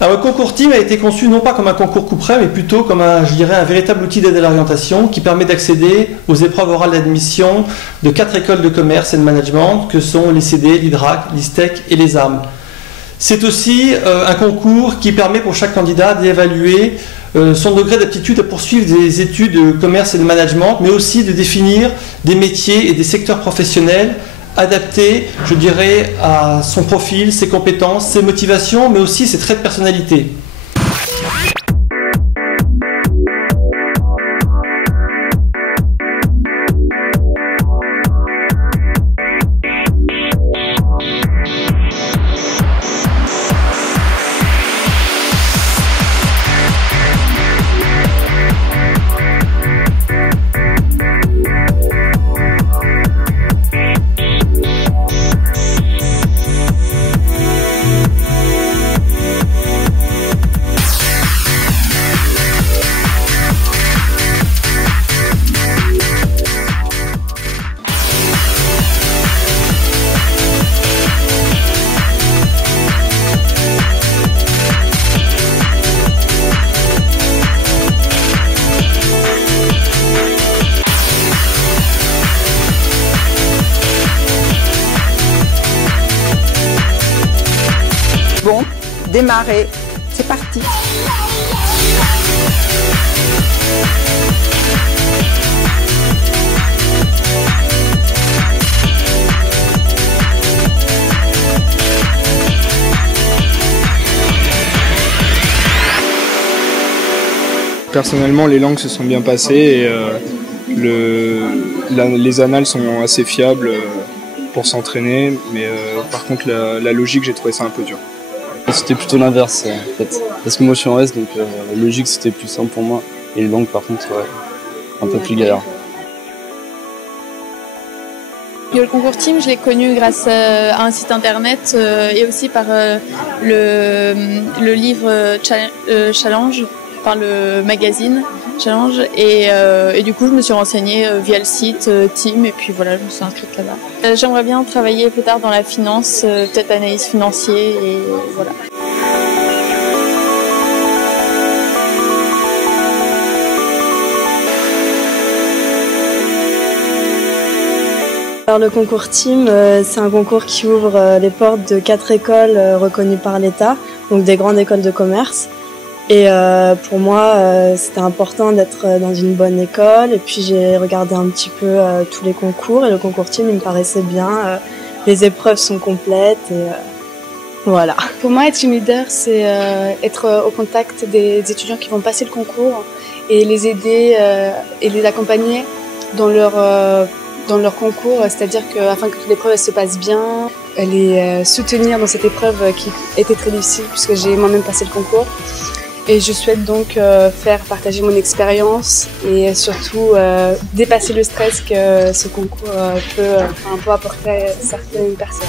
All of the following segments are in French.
Alors, le concours Team a été conçu non pas comme un concours couperet, mais plutôt comme un véritable outil d'aide à l'orientation qui permet d'accéder aux épreuves orales d'admission de 4 écoles de commerce et de management que sont l'ICD, l'IDRAC, l'ISTEC et les ARM. C'est aussi un concours qui permet pour chaque candidat d'évaluer son degré d'aptitude à poursuivre des études de commerce et de management, mais aussi de définir des métiers et des secteurs professionnels adapté, je dirais, à son profil, ses compétences, ses motivations, mais aussi ses traits de personnalité. Bon, démarrer, c'est parti. Personnellement, les langues se sont bien passées et les annales sont assez fiables pour s'entraîner, mais par contre la logique, j'ai trouvé ça un peu dur. C'était plutôt l'inverse en fait, parce que moi je suis en S, donc logique c'était plus simple pour moi, et les langues par contre ouais, un peu plus galère. Le concours Team, je l'ai connu grâce à un site internet et aussi par le livre Challenge, par le magazine Challenge, et du coup je me suis renseignée via le site Team, et puis voilà, je me suis inscrite là-bas. J'aimerais bien travailler plus tard dans la finance, peut-être analyse financier, et voilà. Alors, le concours Team, c'est un concours qui ouvre les portes de 4 écoles reconnues par l'État, donc des grandes écoles de commerce. Et pour moi, c'était important d'être dans une bonne école. Et puis j'ai regardé un petit peu tous les concours, et le concours Team, il me paraissait bien. Les épreuves sont complètes, et voilà. Pour moi, être team leader, c'est être au contact des étudiants qui vont passer le concours et les aider et les accompagner dans leur concours, c'est-à-dire qu'afin que l'épreuve se passe bien, les soutenir dans cette épreuve qui était très difficile puisque j'ai moi-même passé le concours. Et je souhaite donc faire partager mon expérience et surtout dépasser le stress que ce concours peut apporter à certaines personnes.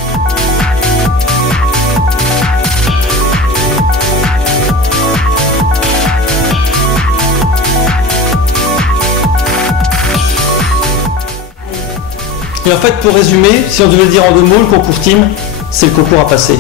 Et en fait, pour résumer, si on devait le dire en 2 mots, le concours Team, c'est le concours à passer.